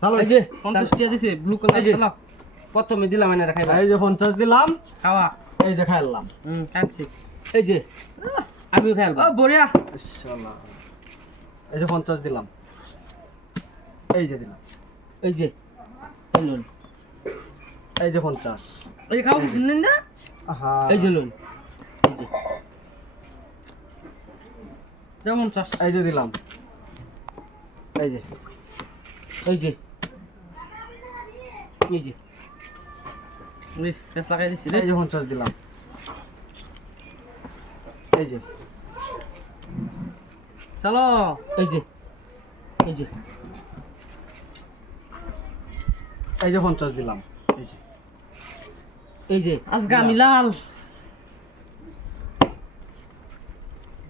চলো এই যে 50 টাকা দিছে ব্লু কালার চলো প্রথমে দিলাম এনে রাখাই এই যে 50 দিলাম খাওয়া এই যে খাইলাম খাচ্ছি এই যে আমিও খাইলাম ও বড়িয়া ইনশাআল্লাহ এই যে 50 দিলাম এই যে দিলাম এই যে লুন এই যে 50 এই খাও শুনলেন না হ্যাঁ এই যে লুন এই যে যেমন চাষ এই যে দিলাম এই যে এই যে এই যে ওই ফেস লাগাই দিছি রে এই যে 50 দিলাম এই যে চলো এই যে এই যে এই যে 50 দিলাম এই যে এই যে আজকে আমি লাল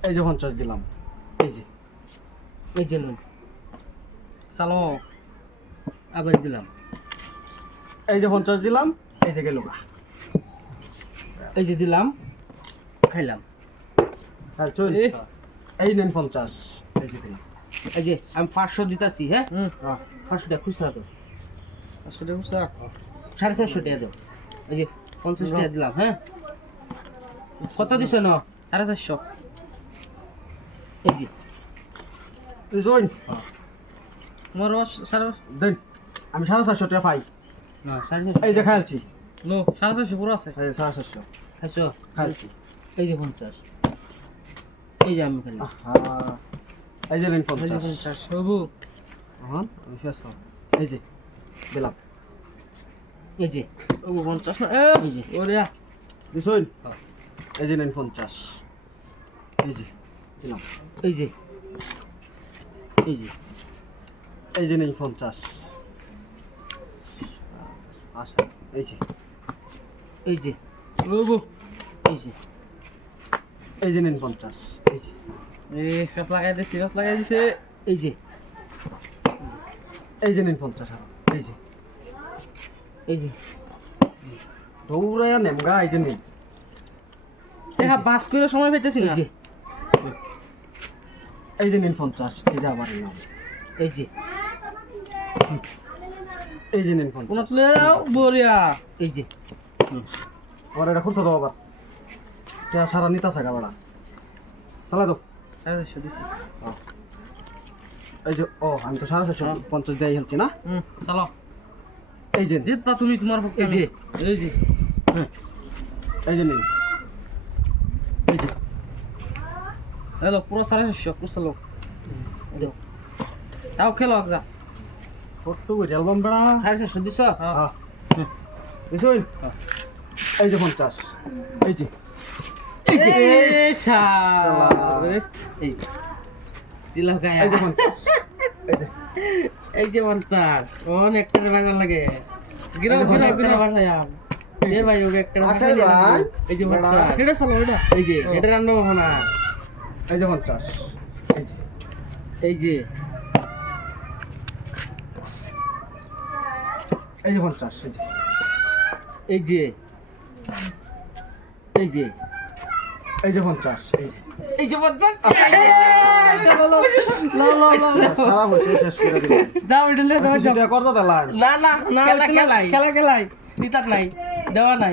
এই যে 50 দিলাম এই যে লুন চলো আবার দিলাম এই যে 50 দিলাম এই যে গেল এই যে দিলাম খাইলাম আর চল এ। এই নেন 50 এই যে দিলাম এই যে আমি 500 দিতাছি হ্যাঁ হ্যাঁ 500 টাকা খুচরা তো 500 টাকা খুচরা 450 টাকা দাও এই যে 50 টাকা দিলাম হ্যাঁ কত দিছ না 450 এই যে এই জয়েন মোর সারা দেন আমি 450 টাকা পাই না 450 এই যে খাইছি নো 450 পুরো আছে এই 450 খাইছো খাইছি এই যে 50 এই যে আমি খাইলাম হ্যাঁ এই যে নেন এই যে 50 50 হবু হ্যাঁ আমি শেষ এই যে দিলাম এই যে ও 50 না এই যে ওরে দিছুন এই যে নেন 50 এই যে দিলাম এই যে এই যে এই যে নেন 50 আচ্ছা এই যে এই যে ওবু এই যে এই যে নেন 50 এই যে ফেস লাগাই দিছি ফেস লাগাই দিছে এই যে এই যে নেন 50 আর এই যে এই যে দৌড়ায়া নেমগা এই যে নেন দেখা বাস করে সময় পেতেছি না এই যে নেন 50 এই যে আবার নাম এই যে এই যে নেন 50 কোন তুলে দাও বড়িয়া এই যে আমার এটা খুঁজতে দাও আবার কে সারা নিতা থাকা বড়া চালা দাও দিছি এই যে ও আমি তো 450 দেই হচ্ছে না চলো এই যে জিতবা তুমি তোমার পক্ষে এই যে এই যে এই যে নেন এই যে হ্যালো পুরো 450 কুছলো দেও তাও খেলো যা ফটো অ্যালবাম বড়া 450 দিছ হ্যাঁ দিছুন এই যে 50 এই যে এই যে এই দিলাম গায়া এই যে 50 এই যে এই যে 50 অনেকটা বাংলা লাগে গিরো গিরো গিরো বাসায়াম এ ভাই ওকে একটা আসাই ভাই এই যে 50 এটা চলো এটা এই যে এটা রান্না হবে না এই যে 50 এই যে এই যে এই যে 50 এই যে এই যে এই যে 50 এই যে এই যে 50 লো লো লো সারা বসে শেষ করে দিলাম যাও এটা লে যাও এটা করতে দিলাম না না না খেলা খেলাই খেলা খেলাই দিতার নাই দেওয়া নাই